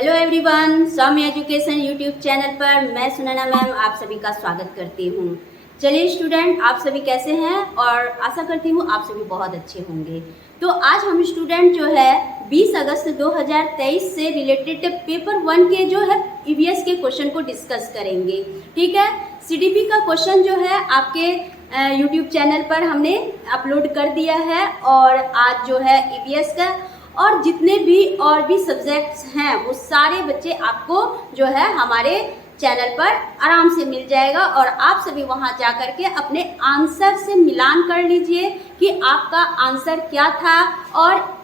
Hello everyone, सौम्य education YouTube channel पर मैं Sunaina ma'am आप सभी का स्वागत करती हूँ। चलिए स्टूडेंट, आप सभी कैसे हैं और आशा करती हूँ आप सभी बहुत अच्छे होंगे। तो आज हम स्टूडेंट जो है 20 अगस्त 2023 से रिलेटेड पेपर 1 के जो है ईवीएस के क्वेश्चन को डिस्कस करेंगे। ठीक है, सीडीपी का क्वेश्चन जो है आपके यूट्यूब चैनल पर हमने अपलोड कर दिया है और आज जो है ईवीएस का और जितने भी और भी सब्जेक्ट्स हैं वो सारे बच्चे आपको जो है हमारे चैनल पर आराम से मिल जाएगा और आप सभी वहां जा कर के अपने आंसर से मिलान कर लीजिए कि आपका आंसर क्या था और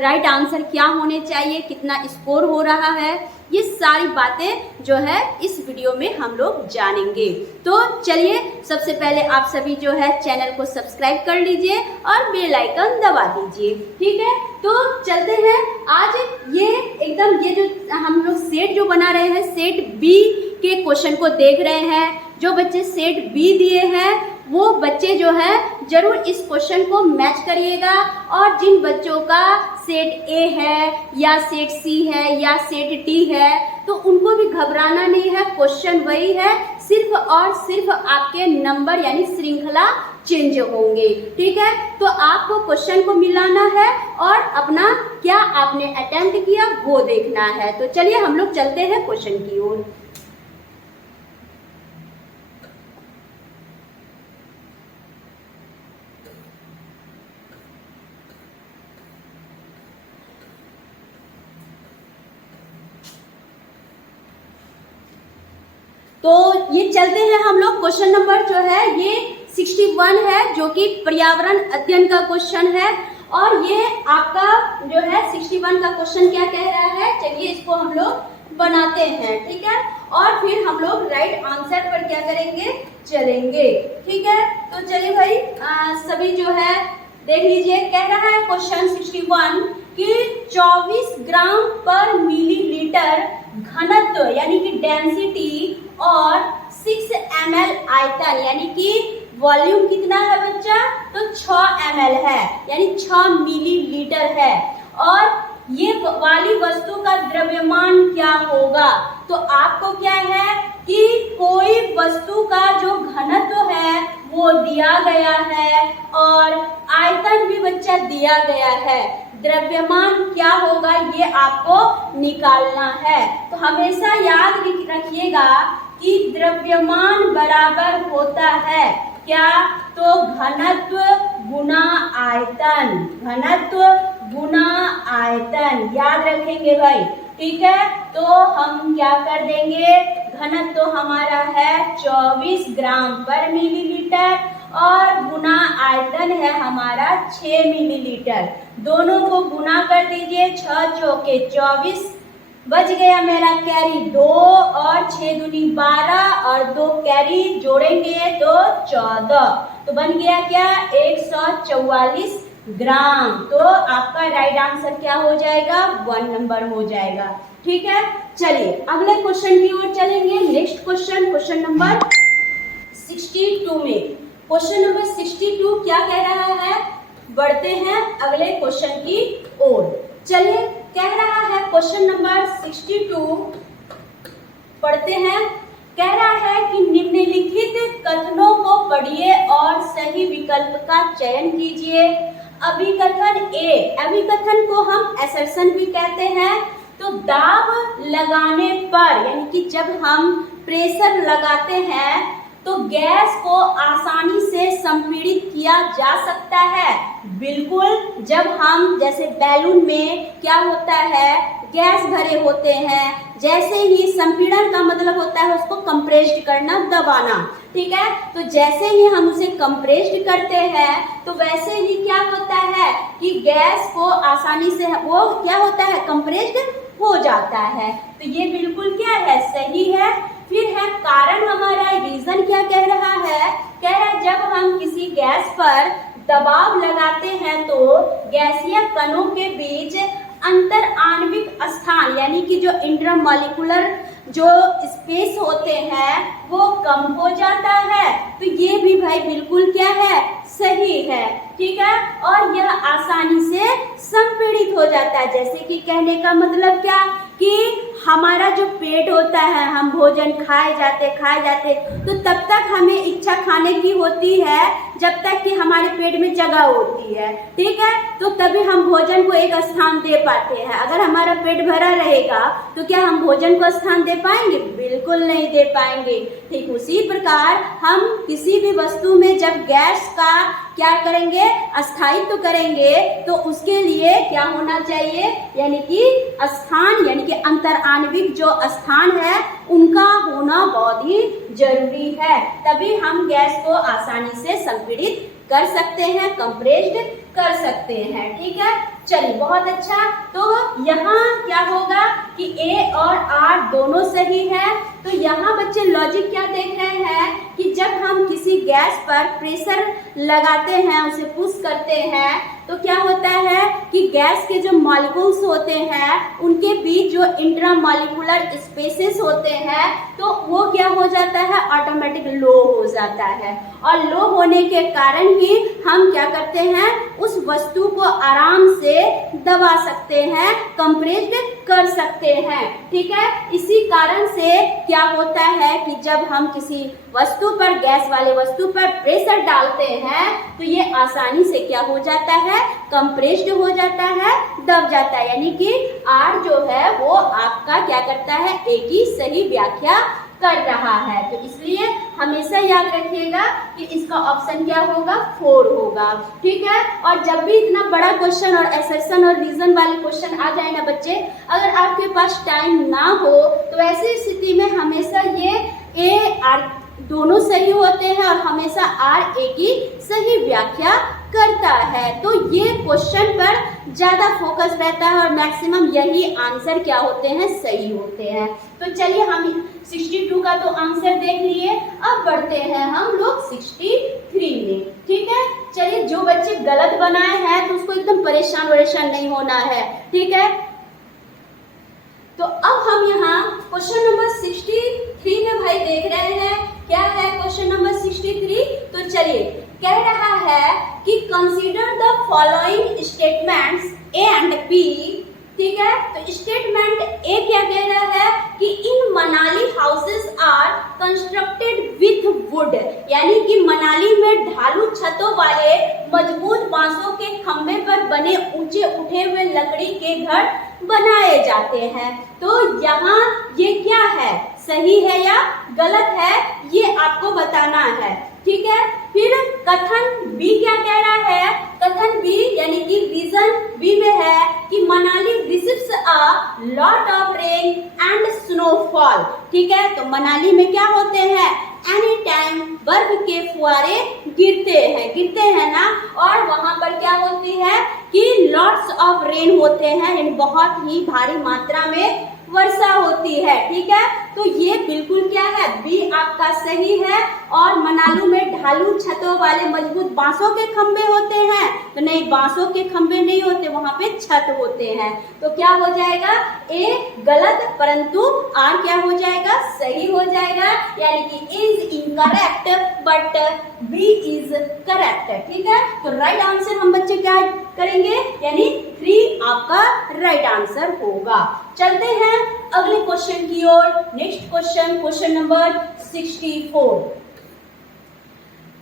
राइट आंसर क्या होने चाहिए, कितना स्कोर हो रहा है, ये सारी बातें जो है इस वीडियो में हम लोग जानेंगे। तो चलिए सबसे पहले आप सभी जो है चैनल को सब्सक्राइब कर लीजिए और बेल आइकन दबा दीजिए। ठीक है, तो चलते हैं। आज ये एकदम ये जो हम लोग सेट जो बना रहे हैं, सेट बी के क्वेश्चन को देख रहे हैं। जो बच्चे सेट बी दिए हैं वो बच्चे जो है जरूर इस क्वेश्चन को मैच करिएगा और जिन बच्चों का सेट ए है या सेट सी है या सेट डी है तो उनको भी घबराना नहीं है, क्वेश्चन वही है, सिर्फ और सिर्फ आपके नंबर यानी श्रृंखला चेंज होंगे। ठीक है, तो आपको क्वेश्चन को मिलाना है और अपना क्या आपने अटेम्प्ट किया वो देखना है। तो चलिए हम लोग चलते हैं क्वेश्चन की ओर। तो ये चलते हैं हम लोग। क्वेश्चन नंबर जो है ये 61 है जो कि पर्यावरण अध्ययन का क्वेश्चन है और ये आपका जो है 61 का क्वेश्चन क्या कह रहा है, चलिए इसको हम लोग बनाते हैं। ठीक है, और फिर हम लोग राइट आंसर पर क्या करेंगे, चलेंगे। ठीक है, तो चलिए भाई सभी जो है देख लीजिए। कह रहा है क्वेश्चन 61 कि 24 ग्राम पर मिलीलीटर घनत्व यानी कि डेंसिटी और 6 ml आयतन यानी कि वॉल्यूम कितना है बच्चा, तो 6 ml है यानी 6 मिलीलीटर है और ये वाली वस्तु का द्रव्यमान क्या होगा। तो आपको क्या है कि कोई वस्तु का जो घनत्व है वो दिया गया है और आयतन भी बच्चा दिया गया है, द्रव्यमान क्या होगा ये आपको निकालना है। तो हमेशा याद रखिएगा कि द्रव्यमान बराबर होता है क्या, तो घनत्व गुना आयतन, घनत्व गुना आयतन, याद रखेंगे भाई। ठीक है, तो हम क्या कर देंगे, घनत्व हमारा है 24 ग्राम पर मिलीलीटर और गुना आयतन है हमारा 6 मिलीलीटर। दोनों को गुना कर दीजिए, 6 चौके 24, बच गया मेरा कैरी 2 और 6 दूनी 12 और 2 कैरी जोड़ेंगे तो 14, तो बन गया क्या 144 ग्राम। तो आपका राइट आंसर क्या हो जाएगा, 1 नंबर हो जाएगा। ठीक है, चलिए अगले क्वेश्चन की ओर चलेंगे। नेक्स्ट क्वेश्चन, क्वेश्चन नंबर 62 में, क्वेश्चन नंबर 62 क्या कह रहा है, बढ़ते हैं अगले क्वेश्चन की ओर। चलिए कह रहा है क्वेश्चन नंबर 62, पढ़ते हैं। कह रहा है कि निम्नलिखित कथनों को पढ़िए और सही विकल्प का चयन कीजिए। अभिकथन ए, अभिकथन को हम असर्शन भी कहते हैं। तो दाब लगाने पर यानी कि जब हम प्रेशर लगाते हैं तो गैस को आसानी से संपीड़ित किया जा सकता है। बिल्कुल, जब हम जैसे बैलून में क्या होता है, गैस भरे होते हैं, जैसे ही संपीड़न का मतलब होता है उसको कंप्रेस्ड करना, दबाना। ठीक है, तो जैसे ही हम उसे कंप्रेस्ड करते हैं तो वैसे ही क्या होता है कि गैस को आसानी से वो क्या होता है, कंप्रेस्ड हो जाता है। तो ये बिल्कुल क्या है, सही है। फिर है कारण, हमारा रीजन क्या कह रहा है, कह रहा है जब हम किसी गैस पर दबाव लगाते हैं तो गैसीय कणों के बीच अंतर आणविक स्थान यानी कि जो इंटरमॉलिक्यूलर जो स्पेस होते हैं वो कम हो जाता है। तो ये भी भाई बिल्कुल क्या है, सही है। ठीक है, और यह आसानी से संपीड़ित हो जाता है। जैसे कि कहने का मतलब क्या कि हमारा जो पेट होता है, हम भोजन खाए जाते तो तब तक हमें इच्छा खाने की होती है जब तक कि हमारे पेट में जगह होती है, ठीक है। तो तभी हम भोजन को एक स्थान दे पाते हैं। अगर हमारा पेट भरा रहेगा तो क्या हम भोजन को स्थान दे पाएंगे? बिल्कुल नहीं दे पाएंगे। ठीक उसी प्रकार हम किसी भी वस्तु में जब गैस का क्या करेंगे? अस्थायित्व करेंगे तो उसके लिए क्या होना चाहिए? यानी कि स्थान, यानी कि अंतर आणविक जो स्थान है उनका होना बहुत ही जरूरी है। तभी हम गैस को आसानी से संपीड़ित कर सकते हैं, कंप्रेस्ड कर सकते हैं, ठीक है। चलिए, बहुत अच्छा। तो यहाँ क्या होगा कि A और R दोनों सही है। तो यहाँ बच्चे लॉजिक क्या देख रहे हैं कि जब हम किसी गैस पर प्रेशर लगाते हैं, उसे पुश करते हैं, तो क्या होता है कि गैस के जो मॉलिक्यूल्स होते हैं उनके बीच जो इंट्रामॉलिक्यूलर स्पेसेस होते हैं तो वो क्या हो जाता है? ऑटोमेटिक लो हो जाता है। और लो होने के कारण ही हम क्या करते हैं? उस वस्तु को आराम से दबा सकते हैं, कंप्रेस्ड कर सकते हैं, ठीक है। इसी कारण से क्या होता है कि जब हम किसी वस्तु पर, गैस वाले वस्तु पर प्रेशर डालते हैं तो ये आसानी से क्या हो जाता है? कंप्रेस्ड हो जाता है, दब जाता है। यानी कि R जो है वो आपका क्या करता है? एक ही सही व्याख्या कर रहा है। तो इसलिए हमेशा याद रखिएगा कि इसका ऑप्शन क्या होगा? 4 होगा, ठीक है। और जब भी इतना बड़ा क्वेश्चन और असर्शन और रीजन वाले क्वेश्चन आ जाए ना बच्चे, अगर आपके पास टाइम ना हो तो ऐसी स्थिति में हमेशा ये A R दोनों सही होते हैं और हमेशा R एक ही सही व्याख्या करता है। तो ये क्वेश्चन पर ज्यादा फोकस रहता है और मैक्सिमम यही आंसर क्या होते हैं? सही होते हैं। तो चलिए, हम 62 का तो आंसर देख लिए, अब बढ़ते हैं हम लोग 63 में, ठीक है। चलिए, जो बच्चे गलत बनाए हैं तो उसको एकदम परेशान नहीं होना है, ठीक है। तो अब हम यहाँ क्वेश्चन नंबर 63 में भाई देख रहे हैं, क्या है क्वेश्चन नंबर 63? तो चलिए, कह रहा है कि consider the following statements A and B, ठीक है। तो स्टेटमेंट A क्या कह रहा है कि in Manali houses are constructed with wood, यानी कि मनाली में ढालू छतों वाले मजबूत बांसों के खंभे पर बने ऊंचे उठे हुए लकड़ी के घर बनाए जाते हैं। तो यहाँ ये क्या है? सही है या गलत है? ये आपको बताना है, ठीक है। फिर कथन B क्या कह रहा है? कथन B यानी कि रीजन B में है कि Manali receives a lot of rain and snowfall, ठीक है। तो मनाली में क्या होते हैं? एनी टाइम बर्फ के फुहारे गिरते हैं ना, और वहां पर क्या होती है कि लॉट्स ऑफ रेन होते हैं, यानी बहुत ही भारी मात्रा में वर्षा होती है, ठीक है। तो ये बिल्कुल क्या है? बी आपका सही है। और मनाली में ढालू छतों वाले मजबूत बांसों के खंभे होते हैं, तो नहीं, बांसों के खंभे नहीं होते, वहां पे छत होते हैं। तो क्या हो जाएगा? ए गलत, परंतु आर क्या हो जाएगा? सही हो जाएगा। यानी कि is incorrect but B is correct, ठीक है। तो राइट आंसर हम बच्चे क्या करेंगे? यानी 3 आपका राइट आंसर होगा। चलते हैं अगले क्वेश्चन की ओर। Next question, question number 64।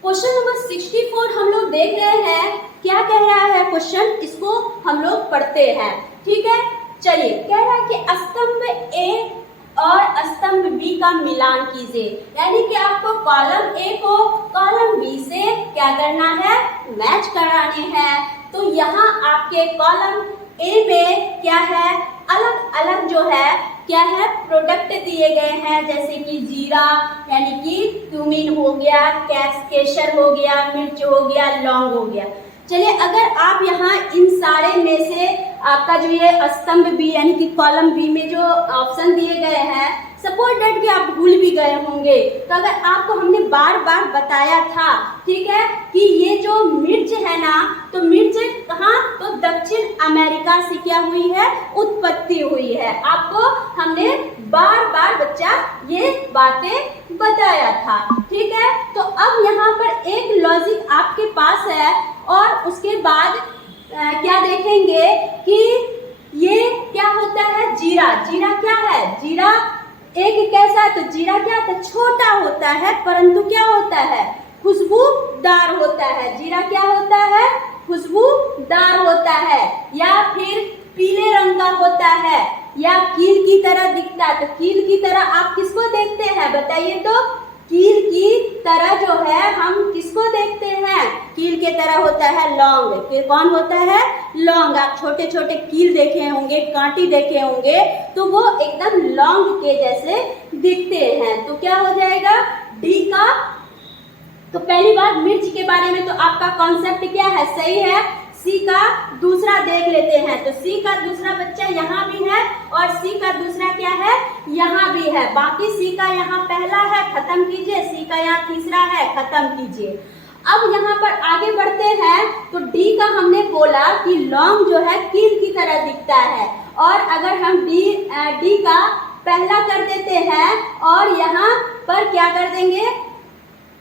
Question number 64 हम लोग देख रहे हैं, क्या कह रहा है क्वेश्चन, इसको हम लोग पढ़ते हैं, ठीक है। चलिए, कह रहा है कि स्तंभ ए और स्तंभ बी का मिलान कीजिए, यानी कि आपको कॉलम ए को कॉलम बी से क्या करना है? मैच कराने हैं। तो यहाँ आपके कॉलम ए में क्या है? अलग अलग जो है क्या है? प्रोडक्ट दिए गए हैं, जैसे कि जीरा यानी कि क्यूमिन हो गया, केसर हो गया, मिर्च हो गया, लौंग हो गया। चलिए, अगर आप यहाँ इन सारे में से आपका जो ये स्तंभ बी यानी कि कॉलम बी में जो ऑप्शन दिए गए हैं, सपोज दैट कि आप भूल भी गए होंगे, तो अगर आपको हमने बार बार बताया था, ठीक है, कि ये जो मिर्च है ना, तो मिर्च कहाँ? तो दक्षिण अमेरिका से क्या हुई है? उत्पत्ति हुई है। आपको हमने बार बार बच्चा ये बातें बताया था, ठीक है। तो अब यहाँ पर एक लॉजिक आपके पास है और उसके बाद क्या देखेंगे कि ये क्या होता है? जीरा। जीरा क्या है? जीरा एक कैसा, तो जीरा क्या होता है, छोटा होता है परंतु क्या होता है, खुशबूदार होता है। जीरा क्या होता है, खुशबूदार होता है। या फिर पीले रंग का होता है, या कील की तरह दिखता है। तो कील की तरह आप किसको देखते हैं, बताइए तो। कील की तरह जो है हम किसको देखते हैं, कील के तरह होता है लौंग। कौन होता है, लौंग। आप छोटे छोटे कील देखे होंगे, कांटी देखे होंगे, तो वो एकदम लौंग के जैसे दिखते हैं। तो क्या हो जाएगा, डी का। तो पहली बात मिर्च के बारे में तो आपका कॉन्सेप्ट क्या है, सही है। सी का दूसरा देख लेते हैं। तो सी का दूसरा बच्चा यहाँ भी है और सी का दूसरा क्या है, यहाँ भी है। बाकी सी का यहाँ पहला है, खत्म कीजिए। सी का यहाँ तीसरा है, खत्म कीजिए। अब यहाँ पर आगे बढ़ते हैं। तो डी का हमने बोला कि लौंग जो है कील की तरह दिखता है। और अगर हम डी का पहला कर देते हैं और यहाँ पर क्या कर देंगे,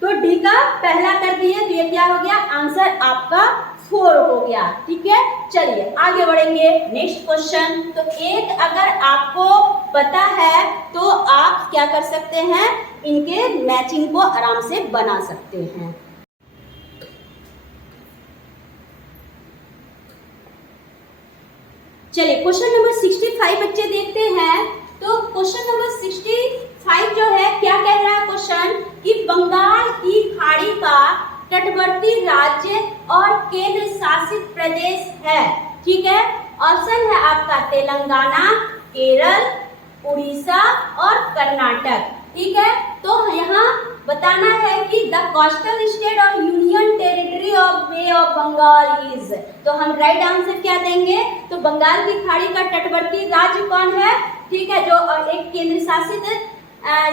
तो डी का पहला कर दिए, तो ये क्या हो गया, आंसर आपका 4 हो गया। ठीक है, चलिए आगे बढ़ेंगे। Next question. तो एक अगर आपको पता है तो आप क्या कर सकते हैं, इनके मैचिंग को आराम से बना सकते हैं। चलिए क्वेश्चन नंबर 65 बच्चे देखते हैं। तो क्वेश्चन नंबर 65 जो है क्या कह रहा है क्वेश्चन, कि बंगाल की खाड़ी का तटवर्ती राज्य और केंद्र शासित प्रदेश है। ठीक है, ऑप्शन है आपका तेलंगाना, केरल, उड़ीसा और कर्नाटक। ठीक है, तो यहाँ बताना है कि द कोस्टल स्टेट और union territory of Bay of Bengal is. तो हम राइट आंसर क्या देंगे, तो बंगाल की खाड़ी का तटवर्ती राज्य कौन है, ठीक है, जो एक केंद्र शासित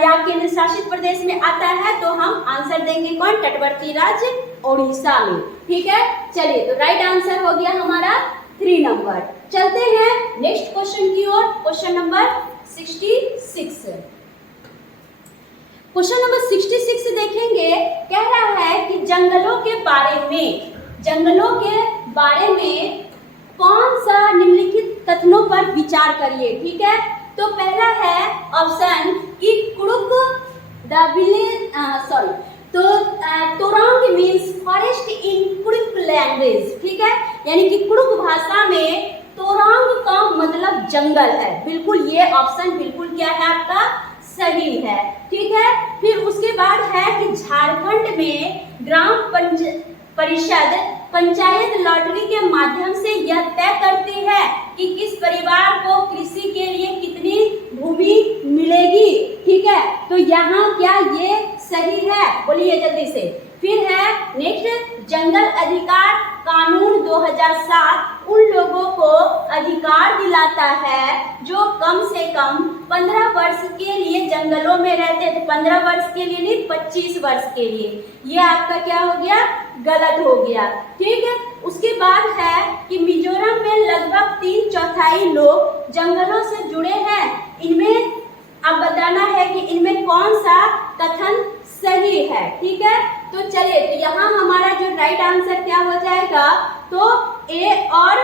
या केंद्र शासित प्रदेश में आता है, तो हम आंसर देंगे कौन, तटवर्ती राज्य उड़ीसा में। ठीक है, चलिए तो राइट आंसर हो गया हमारा 3 नंबर। चलते हैं नेक्स्ट क्वेश्चन की ओर। Question number 66। क्वेश्चन नंबर 66 देखेंगे, कह रहा है कि जंगलों के बारे में कौन सा निम्नलिखित कथनों पर विचार करिए। ठीक है, तो पहला है ऑप्शन कि Kurukh the village torang means forest in Kurukh language. ठीक है, यानी कि कुड़ुक भाषा में तोरंग का मतलब जंगल है। बिल्कुल ये ऑप्शन बिल्कुल क्या है आपका, सही है। ठीक है, फिर उसके बाद है कि झारखंड में ग्राम परिषद पंचायत लॉटरी के माध्यम से यह तय करती है कि किस परिवार को कृषि के लिए कितनी भूमि मिलेगी। ठीक है, तो यहाँ क्या ये सही है, बोलिए जल्दी से। फिर है नेक्स्ट, जंगल अधिकार कानून 2007 उन लोगों को अधिकार दिलाता है जो कम से कम 15 वर्ष के लिए जंगलों में रहते थे। 15 वर्ष के लिए नहीं, 25 वर्ष के लिए। ये आपका क्या हो गया, गलत हो गया। ठीक है, उसके बाद है कि मिजोरम में लगभग 3/4 लोग जंगलों से जुड़े हैं। इनमें अब बताना है कि इनमें कौन सा कथन सही है। ठीक है, तो चलिए, तो यहाँ हमारा जो राइट आंसर क्या हो जाएगा, तो ए और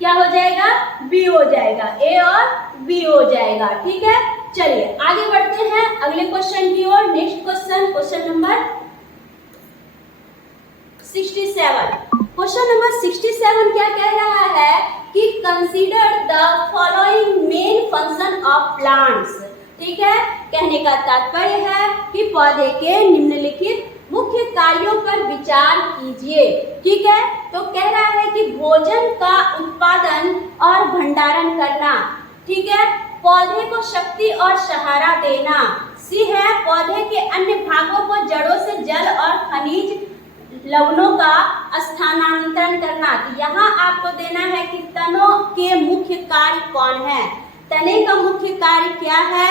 क्या हो जाएगा, बी हो जाएगा। ए और बी हो जाएगा। ठीक है, चलिए आगे बढ़ते हैं अगले क्वेश्चन की ओर। Next question, question number 67। Question number 67 क्या कह रहा है कि consider the following main function of plants. ठीक है, कहने का तात्पर्य है कि पौधे के निम्नलिखित मुख्य कार्यों पर विचार कीजिए। ठीक है, तो कह रहा है कि भोजन का उत्पादन और भंडारण करना। ठीक है, पौधे को शक्ति और सहारा देना। सी है पौधे के अन्य भागों को जड़ों से जल और खनिज लवणों का स्थानांतरण करना। यहाँ आपको देना है कि तनों के मुख्य कार्य कौन है। तने का मुख्य कार्य क्या है,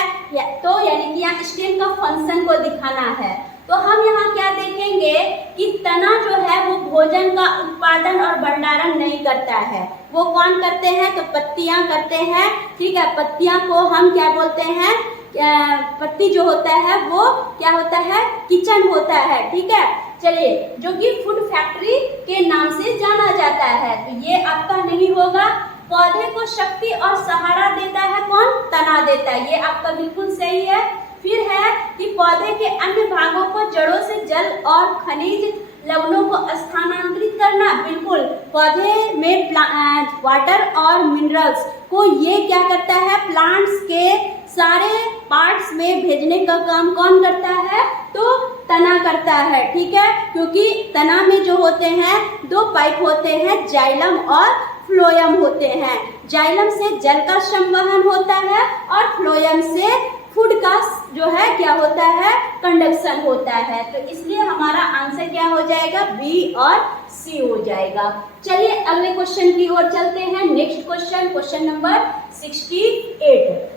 तो यानी कि यहाँ स्टेम का फंक्शन को दिखाना है। तो हम यहाँ क्या देखेंगे कि तना जो है वो भोजन का उत्पादन और भंडारण नहीं करता है। वो कौन करते हैं, तो पत्तियां करते हैं। ठीक है, पत्तियां को हम क्या बोलते हैं, पत्ती जो होता है वो क्या होता है, किचन होता है। ठीक है, चलिए, जो कि फूड फैक्ट्री के नाम से जाना जाता है। तो ये आपका नहीं होगा। पौधे को शक्ति और सहारा देता है कौन, तना देता है, ये आपका बिल्कुल सही है। फिर है कि पौधे के अन्य भागों को जड़ों से जल और खनिज लवणों को स्थानांतरित करना, बिल्कुल पौधे में वाटर और मिनरल्स को ये क्या करता है, प्लांट्स के सारे पार्ट्स में भेजने का काम कौन करता है, तो तना करता है, ठीक है। क्योंकि तना में जो होते हैं दो पाइप होते हैं, जाइलम और फ्लोएम होते हैं। जाइलम से जल का संवहन होता है और फ्लोएम से फूड का जो है क्या होता है, कंडक्शन होता है। तो इसलिए हमारा आंसर क्या हो जाएगा, बी और सी हो जाएगा। चलिए अगले क्वेश्चन की ओर चलते हैं। Next question, question number 68।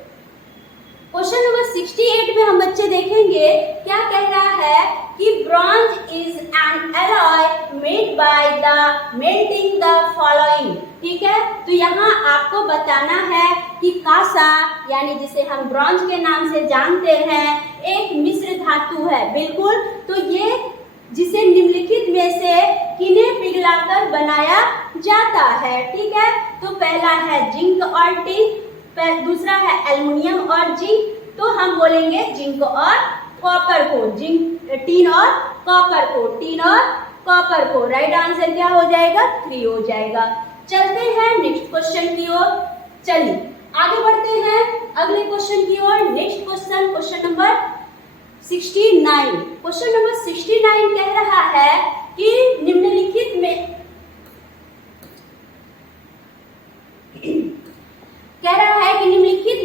Question number 68 में हम बच्चे देखेंगे क्या कह रहा है कि bronze is an alloy made by the melting the following, ठीक है। तो यहाँ आपको बताना है कि कांसा यानी जिसे हम ब्रॉन्ज के नाम से जानते हैं एक मिश्र धातु है, बिल्कुल। तो ये जिसे निम्नलिखित में से किन्हें पिघलाकर बनाया जाता है, ठीक है। तो पहला है जिंक और टिन, दूसरा है एल्युमिनियम और जिंक, तो हम बोलेंगे जिंक और कॉपर को, जिंक टीन और कॉपर को, टीन और कॉपर को। राइट आंसर क्या हो जाएगा, 3 हो जाएगा। चलते हैं नेक्स्ट क्वेश्चन की ओर। चलिए आगे बढ़ते हैं अगले क्वेश्चन की ओर। Next question, question number 69। Question number 69 कह रहा है कि निम्नलिखित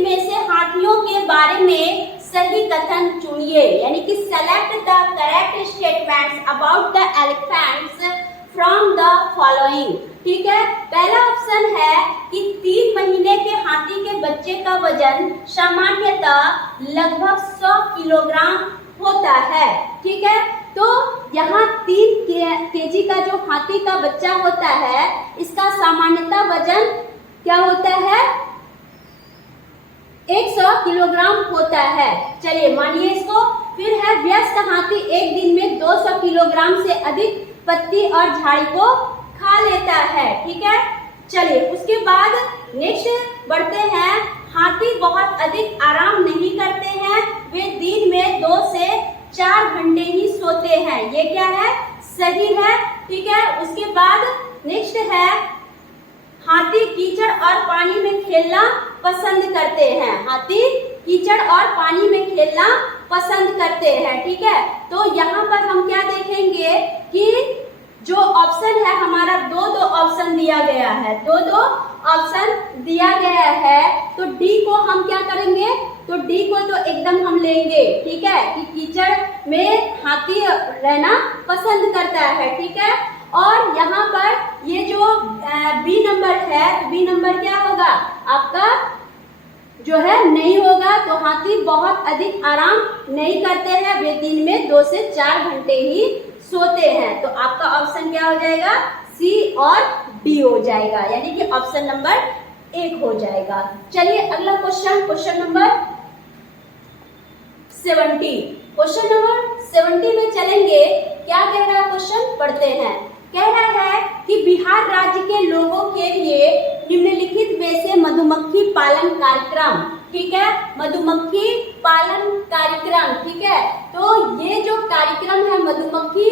में से हाथियों के बारे में सही कथन चुनिए, यानी कि select the correct statements about the elephants from the following, ठीक है। पहला ऑप्शन है कि 3 महीने के हाथी के बच्चे का वजन सामान्यतः लगभग 100 किलोग्राम होता है, ठीक है। तो यहाँ 3 केजी का जो हाथी का बच्चा होता है इसका सामान्यतः वजन क्या होता है, 100 किलोग्राम होता है। चलिए मानिए इसको। फिर है व्यस्त हाथी एक दिन में 200 किलोग्राम से अधिक पत्ती और झाड़ी को खा लेता है, ठीक है। चलिए उसके बाद नेक्स्ट बढ़ते हैं। हाथी बहुत अधिक आराम नहीं करते हैं, वे दिन में 2 से 4 घंटे ही सोते हैं, ये क्या है, सही है, ठीक है। उसके बाद नेक्स्ट है हाथी कीचड़ और पानी में खेलना पसंद करते हैं, हाथी कीचड़ और पानी में खेलना पसंद करते हैं, ठीक है। तो यहाँ पर हम क्या देखेंगे कि जो ऑप्शन है हमारा 2 ऑप्शन दिया गया है, 2 ऑप्शन दिया गया है। तो डी को हम क्या करेंगे, तो डी को तो एकदम हम लेंगे, ठीक है, कि कीचड़ में हाथी रहना पसंद करता है, ठीक है। और यहाँ पर ये जो बी नंबर है, बी नंबर क्या होगा आपका, जो है नहीं होगा। तो हाथी बहुत अधिक आराम नहीं करते हैं, वे दिन में 2 से 4 घंटे ही सोते हैं। तो आपका ऑप्शन क्या हो जाएगा, सी और डी हो जाएगा, यानी कि ऑप्शन नंबर 1 हो जाएगा। चलिए अगला question, question number 70। Question number 70 में चलेंगे। क्या कह रहा है क्वेश्चन, पढ़ते हैं। कह रहा है कि बिहार राज्य के लोगों के लिए निम्नलिखित में से मधुमक्खी पालन कार्यक्रम, ठीक है, मधुमक्खी पालन कार्यक्रम, ठीक है। तो ये जो कार्यक्रम है मधुमक्खी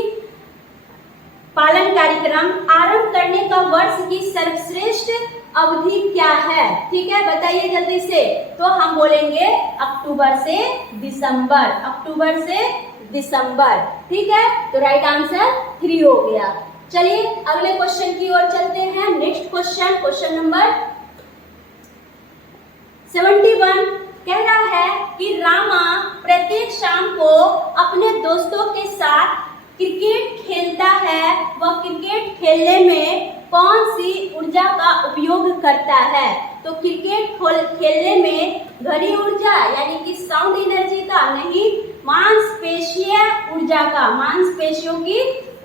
पालन कार्यक्रम आरंभ करने का वर्ष की सर्वश्रेष्ठ अवधि क्या है, ठीक है, बताइए जल्दी से। तो हम बोलेंगे अक्टूबर से दिसंबर, अक्टूबर से दिसंबर, ठीक है। तो राइट आंसर 3 हो गया। चलिए अगले क्वेश्चन की ओर चलते हैं। नेक्स्ट क्वेश्चन, क्वेश्चन नंबर 71 कह रहा है कि रामा प्रत्येक शाम को अपने दोस्तों के साथ क्रिकेट खेलता है, वह क्रिकेट खेलने में कौन सी ऊर्जा का उपयोग करता है। तो क्रिकेट खेलने में घड़ी ऊर्जा यानी कि साउंड एनर्जी का नहीं, मांसपेशीय ऊर्जा का, मांसपेशियों की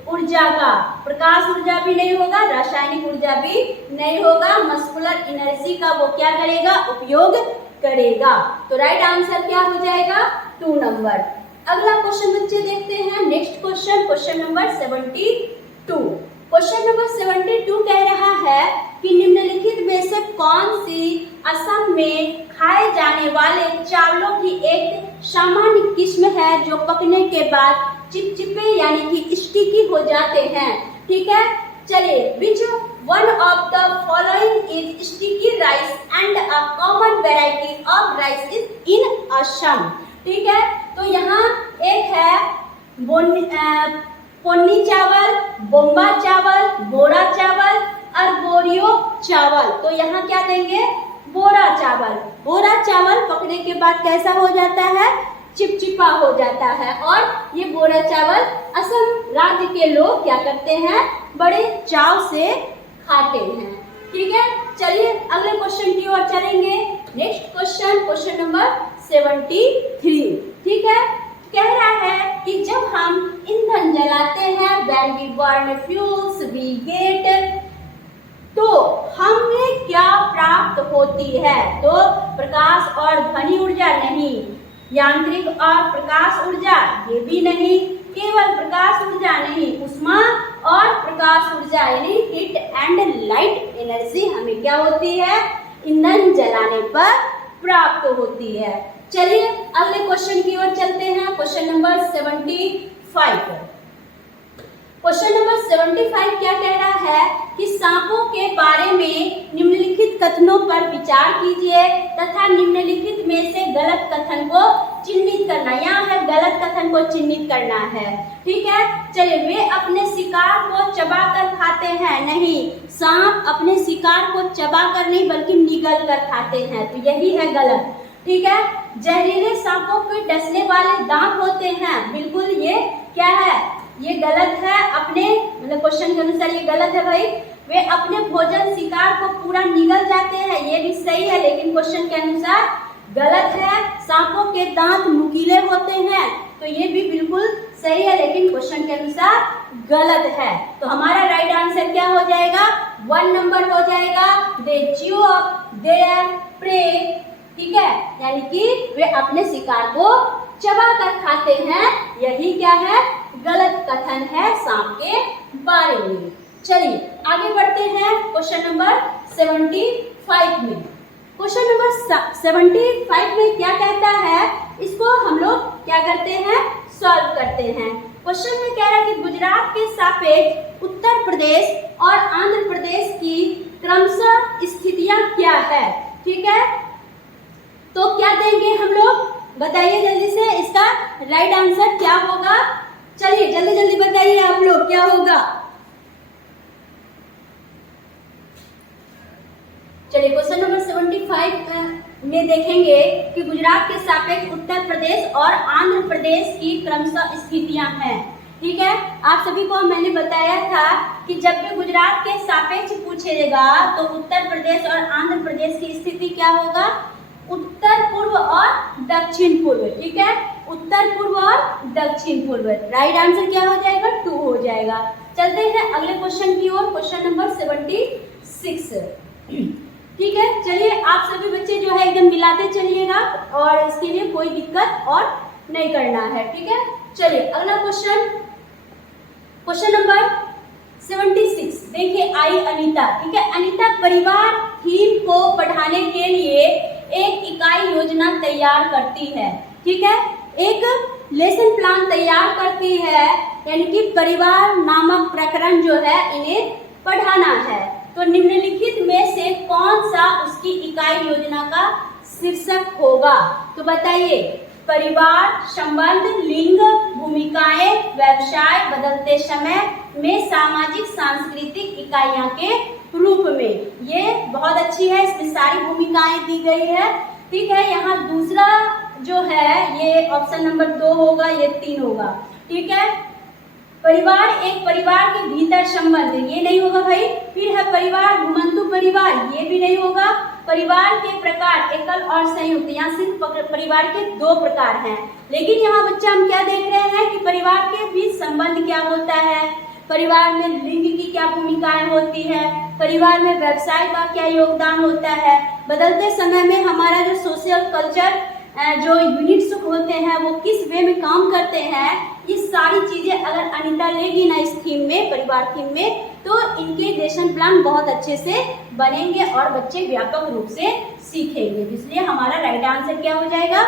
ऊर्जा का, प्रकाश ऊर्जा भी नहीं होगा, रासायनिक ऊर्जा भी नहीं होगा, मस्कुलर एनर्जी का वो क्या करेगा, उपयोग करेगा। तो राइट आंसर क्या हो जाएगा, 2 नंबर। अगला क्वेश्चन बच्चे देखते हैं। Next question, question number 72। Question number 72 कह रहा है कि निम्नलिखित में से कौन सी असम में खाए जाने वाले चावलों की एक सामान्य किस्म है जो पकने के बाद चिपचिपे यानी कि स्टिकी हो जाते हैं। ठीक है, चलिए, which one of the following is sticky rice and a common variety of rice is in Assam. ठीक है, तो यहाँ एक है पोन्नी चावल, बोम्बा चावल, बोरा चावल और बोरियो चावल। तो यहाँ क्या देंगे, बोरा चावल। बोरा चावल पकने के बाद कैसा हो जाता है, चिपचिपा हो जाता है। और ये बोरा चावल असम राज्य के लोग क्या करते हैं, बड़े चाव से खाते हैं। ठीक है, चलिए अगले क्वेश्चन की ओर चलेंगे। Next question, question number 73। ठीक है, कह रहा है कि जब हम ईंधन जलाते हैं, when we burn fuels we get, तो हमें क्या प्राप्त होती है। तो प्रकाश और ध्वनि ऊर्जा नहीं, यांत्रिक और प्रकाश ऊर्जा ये भी नहीं, केवल प्रकाश ऊर्जा नहीं, ऊष्मा और प्रकाश ऊर्जा यानी हीट एंड लाइट एनर्जी हमें क्या होती है, ईंधन जलाने पर प्राप्त होती है। चलिए अगले क्वेश्चन की ओर चलते हैं। Question number 75। क्वेश्चन नंबर 75 क्या कह रहा है कि सांपों के बारे में निम्नलिखित कथनों पर विचार कीजिए तथा निम्नलिखित में से गलत कथन को चिन्हित करना। यहाँ है गलत कथन को चिन्हित करना है। ठीक है, चलिए, वे अपने शिकार को चबाकर खाते हैं। नहीं, सांप अपने शिकार को चबाकर नहीं बल्कि निगल कर खाते हैं, तो यही है गलत। ठीक है, जहरीले सांपों के डसने वाले दांत होते हैं। बिल्कुल ये क्या है, ये गलत है। अपने मतलब क्वेश्चन के अनुसार ये गलत है भाई। वे अपने भोजन शिकार को पूरा निगल जाते हैं, ये भी सही है, लेकिन क्वेश्चन के अनुसार गलत है। सांपों के दांत नुकीले होते हैं, तो ये भी बिल्कुल सही है, लेकिन क्वेश्चन के अनुसार गलत है। तो हमारा राइट आंसर क्या हो जाएगा, 1 नंबर हो जाएगा। दे च्यू अप देयर प्रे। ठीक है, यानी कि वे अपने शिकार को चबा कर खाते हैं, यही क्या है, गलत कथन है सांप के बारे में। चलिए आगे बढ़ते हैं क्वेश्चन नंबर 75 में। क्वेश्चन नंबर 75 में क्या कहता है, इसको हम लोग क्या करते हैं, सॉल्व करते हैं। क्वेश्चन में कह रहा है कि गुजरात के सापेक्ष उत्तर प्रदेश और आंध्र प्रदेश की क्रमशः स्थितियां क्या है। ठीक है, तो क्या देंगे हम लोग, बताइए जल्दी से, इसका राइट आंसर क्या होगा। चलिए जल्दी जल्दी बताइए आप लोग क्या होगा। चलिए क्वेश्चन नंबर 75 में देखेंगे कि गुजरात के सापेक्ष उत्तर प्रदेश और आंध्र प्रदेश की क्रमशः स्थितियां हैं। ठीक है, आप सभी को मैंने बताया था कि जब भी गुजरात के सापेक्ष पूछेगा तो उत्तर प्रदेश और आंध्र प्रदेश की स्थिति क्या होगा, उत्तर पूर्व और दक्षिण पूर्व। ठीक है, उत्तर पूर्व और दक्षिण पूर्व। राइट आंसर क्या हो जाएगा, 2 हो जाएगा। चलते हैं अगले क्वेश्चन की ओर, क्वेश्चन नंबर 76। ठीक है, चलिए आप सभी बच्चे जो है एकदम मिलाते चलिएगा और इसके लिए कोई दिक्कत और नहीं करना है। ठीक है, चलिए अगला क्वेश्चन, क्वेश्चन नंबर 76 देखिए, आई अनीता। ठीक है, अनीता परिवार थीम को पढ़ाने के लिए एक इकाई योजना तैयार करती है। ठीक है, एक लेसन प्लान तैयार करती है, यानी कि परिवार नामक प्रकरण जो है इन्हें पढ़ाना है। तो निम्नलिखित में से कौन सा उसकी इकाई योजना का शीर्षक होगा। तो बताइए, परिवार, संबंध, लिंग, भूमिकाएं, व्यवसाय, बदलते समय में सामाजिक सांस्कृतिक इकाइयां के रूप में। ये बहुत अच्छी है, इसमें सारी भूमिकाएं दी गई है। ठीक है, यहाँ दूसरा जो है ये ऑप्शन नंबर 2 होगा, ये 3 होगा। ठीक है, परिवार, एक परिवार के भीतर संबंध, ये नहीं होगा भाई। फिर है परिवार, घुमंतु परिवार, ये भी नहीं होगा। परिवार के प्रकार, एकल और संयुक्त, यहाँ सिर्फ परिवार के 2 प्रकार हैं। लेकिन यहाँ बच्चा हम क्या देख रहे हैं कि परिवार के बीच संबंध क्या होता है, परिवार में लिंग की क्या भूमिकाएं होती है, परिवार में व्यवसाय का क्या योगदान होता है, बदलते समय में हमारा जो सोशल कल्चर जो यूनिट्स होते हैं वो किस वे में काम करते हैं, ये सारी चीजें अगर अनीता लेगी ना इस थीम में, परिवार थीम में, तो इनके लेसन प्लान बहुत अच्छे से बनेंगे और बच्चे व्यापक रूप से सीखेंगे। इसलिए हमारा राइट आंसर क्या हो जाएगा,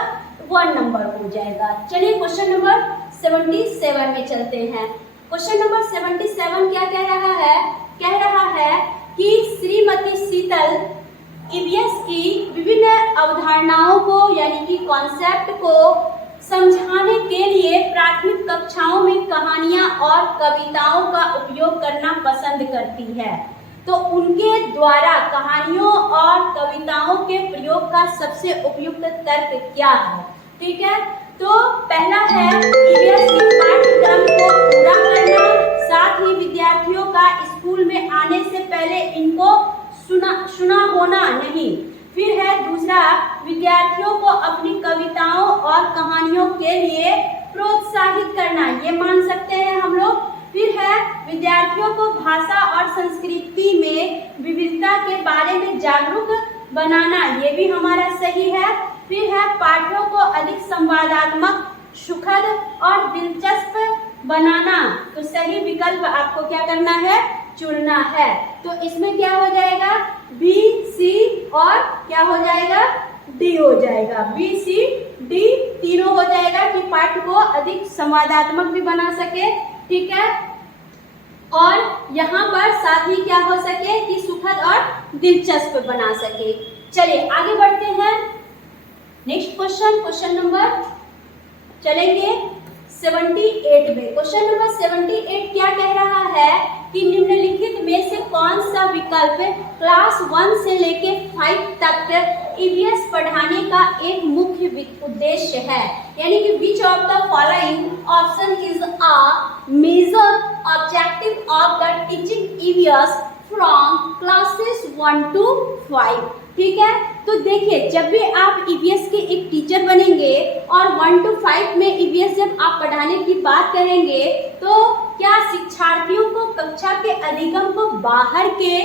1 नंबर हो जाएगा। चलिए क्वेश्चन नंबर 77 में चलते हैं। क्वेश्चन नंबर 77 क्या कह रहा है, कह रहा है कि श्रीमती शीतल ईवीएस की विभिन्न अवधारणाओं को यानी कि कॉन्सेप्ट को समझाने के लिए प्राथमिक कक्षाओं में कहानियां और कविताओं का उपयोग करना पसंद करती है। तो उनके द्वारा कहानियों और कविताओं के प्रयोग का सबसे उपयुक्त तर्क क्या है। ठीक है, तो पहला है ईवीएस के पाठ्यक्रम को पूरा करना, साथ ही विद्यार्थियों का स्कूल में आने से पहले इनको सुना होना नहीं। फिर है दूसरा, विद्यार्थियों को अपनी कविताओं और कहानियों के लिए प्रोत्साहित करना, ये मान सकते हैं हम लोग। फिर है विद्यार्थियों को भाषा और संस्कृति में विविधता के बारे में जागरूक बनाना, ये भी हमारा सही है। फिर है पाठों को अधिक संवादात्मक, सुखद और दिलचस्प बनाना, तो सही विकल्प आपको क्या करना है, चुनना है। तो इसमें क्या हो जाएगा, बी, सी और क्या हो जाएगा, डी हो जाएगा। बी, सी, डी तीनों हो जाएगा कि पाठ को अधिक संवादात्मक भी बना सके, ठीक है, और यहाँ पर साथ ही क्या हो सके कि सुखद और दिलचस्प बना सके। चलिए आगे बढ़ते हैं। नेक्स्ट क्वेश्चन, क्वेश्चन नंबर चलेंगे 78 में। क्वेश्चन नंबर 78 क्या कह रहा है कि निम्नलिखित में से कौन सा विकल्प क्लास 1 से लेके 5 तक ईवीएस पढ़ाने का एक मुख्य उद्देश्य है, यानी कि which of the following option is a major objective of the teaching EVS from classes 1 to 5। ठीक है, तो देखिए जब भी आप ईवीएस के एक टीचर बनेंगे और 1 to 5 में ईवीएस जब आप पढ़ाने की बात करेंगे, तो क्या शिक्षार्थियों को कक्षा के अधिगम को बाहर के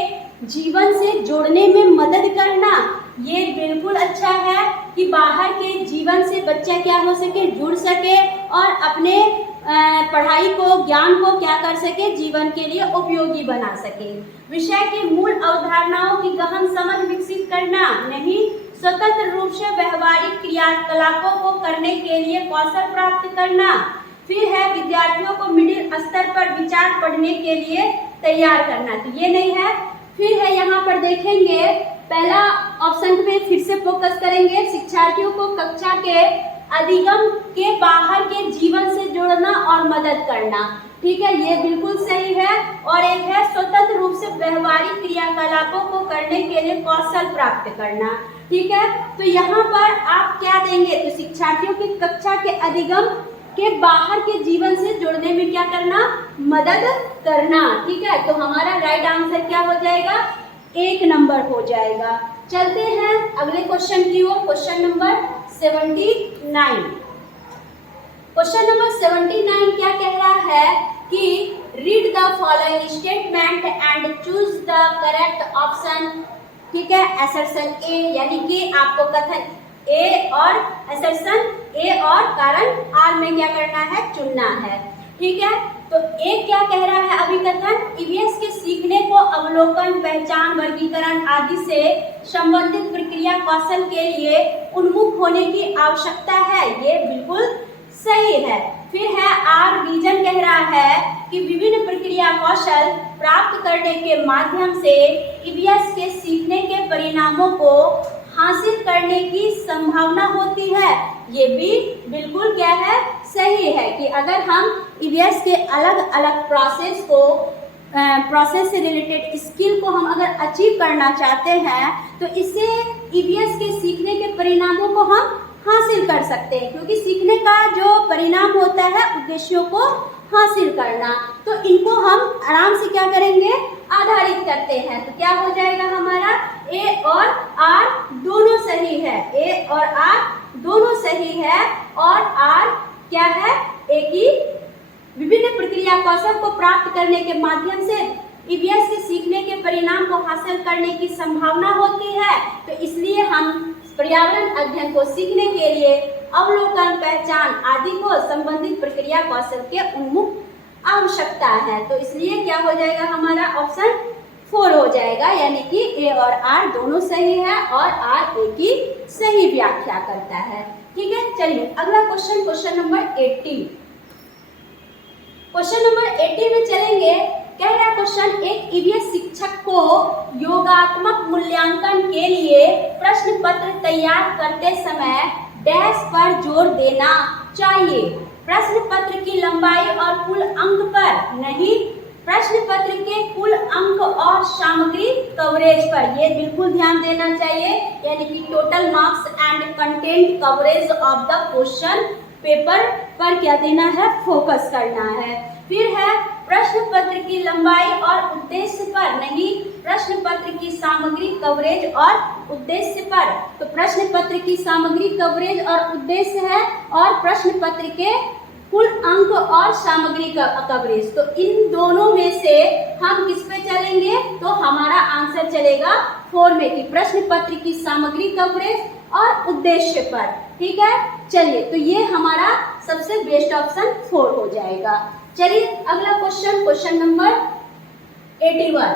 जीवन से जोड़ने में मदद करना, ये बिल्कुल अच्छा है कि बाहर के जीवन से बच्चा क्या हो सके, जुड़ सके और अपने पढ़ाई को, ज्ञान को क्या कर सके, जीवन के लिए उपयोगी बना सके। विषय के मूल अवधारणाओं की गहन समझ विकसित करना नहीं, स्वतंत्र रूप से व्यवहारिक क्रियाकलापों को करने के लिए कौशल प्राप्त करना। फिर है विद्यार्थियों को मिडिल स्तर पर विचार पढ़ने के लिए तैयार करना, तो ये नहीं है। फिर है यहाँ पर देखेंगे पहला ऑप्शन पे फिर से फोकस करेंगे, शिक्षार्थियों को कक्षा के अधिगम के बाहर के जीवन से जोड़ना और मदद करना। ठीक है, ये बिल्कुल सही है। और एक है स्वतंत्र रूप से व्यवहारिक क्रियाकलापों को करने के लिए कौशल प्राप्त करना। ठीक है, तो यहाँ पर आप क्या देंगे, तो शिक्षार्थियों की कक्षा के अधिगम के बाहर के जीवन से जुड़ने में क्या करना, मदद करना। ठीक है, तो हमारा राइट आंसर क्या हो जाएगा, 1 नंबर हो जाएगा। चलते हैं अगले क्वेश्चन की ओर, क्वेश्चन नंबर 79। क्वेश्चन नंबर 79 क्या कह रहा है कि read the following statement and choose the correct option. ठीक है, असर्शन ए, यानी कि आपको कथन ए और असर्शन ए और कारण आर में क्या करना है, चुनना है। ठीक है, तो ए क्या कह रहा है अभिकथन, ईवीएस के सीखने को अवलोकन, पहचान, वर्गीकरण आदि से संबंधित प्रक्रिया कौशल के लिए उन्मुख होने की आवश्यकता है, ये बिल्कुल सही है। फिर है आर रीजन कह रहा है कि विभिन्न प्रक्रिया कौशल प्राप्त करने के माध्यम से ईवीएस के सीखने के परिणामों को हासिल करने की संभावना होती है, ये भी बिल्कुल क्या है, सही है कि अगर हम ईवीएस के अलग अलग प्रोसेस से रिलेटेड स्किल को हम अगर अचीव करना चाहते हैं तो इससे ईवीएस के सीखने के परिणामों को हम हासिल कर सकते हैं, क्योंकि सीखने का जो परिणाम होता है उद्देश्यों को हासिल करना, तो इनको हम आराम से क्या करेंगे, आधारित करते हैं। तो क्या हो जाएगा हमारा, ए और आर दोनों सही है, ए और आर दोनों सही है। और आर क्या है, ए की विभिन्न प्रक्रिया कौशल को प्राप्त करने के माध्यम से ईवीएस के सीखने के परिणाम को हासिल करने की संभावना होती है, तो इसलिए हम पर्यावरण अध्ययन को सीखने के लिए अवलोकन, पहचान आदि को संबंधित प्रक्रिया कौशल के उन्मुख आवश्यकता है। तो इसलिए क्या हो जाएगा, हमारा ऑप्शन 4 हो जाएगा, यानी कि ए और आर दोनों सही है और आर ए की सही व्याख्या करता है। ठीक है, चलिए अगला question, question number 80। Question number 80 में चलेंगे। कह रहा क्वेश्चन, एक ईवीएस शिक्षक को योगात्मक मूल्यांकन के लिए प्रश्न पत्र तैयार करते समय डैश पर जोर देना चाहिए। प्रश्न पत्र की लंबाई और कुल अंक पर नहीं, प्रश्न पत्र के कुल अंक और सामग्री कवरेज पर। ये बिल्कुल ध्यान देना चाहिए, यानी कि total marks and content coverage of the question paper पर क्या देना है, फोकस करना है। फिर है प्रश्न पत्र की लंबाई और उद्देश्य पर नहीं, प्रश्न पत्र की सामग्री कवरेज और उद्देश्य पर। तो प्रश्न पत्र की सामग्री कवरेज और उद्देश्य है और प्रश्न पत्र के कुल अंक और सामग्री का कवरेज। तो इन दोनों में से हम किस पे चलेंगे, तो हमारा आंसर चलेगा 4 में कि प्रश्न पत्र की सामग्री कवरेज और उद्देश्य पर। ठीक है, चलिए तो ये हमारा सबसे बेस्ट ऑप्शन 4 हो जाएगा। चलिए अगला question, question number 81।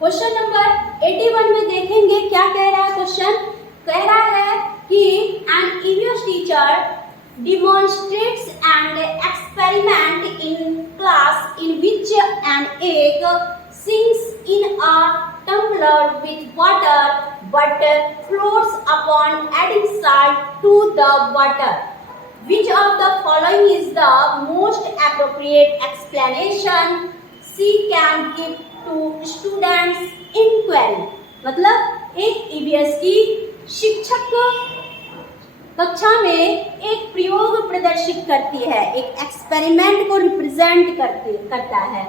Question number 81 में देखेंगे क्या कह रहा है क्वेश्चन। कह रहा है कि an EVS teacher demonstrates an experiment in class in which an egg sinks in a tumbler with water but floats upon adding salt to the water. Which of the following is the most appropriate explanation she can give to students in query? मतलब एक EVS की शिक्षक कक्षा में एक प्रयोग प्रदर्शित करती है, एक एक्सपेरिमेंट को रिप्रेजेंट करता है,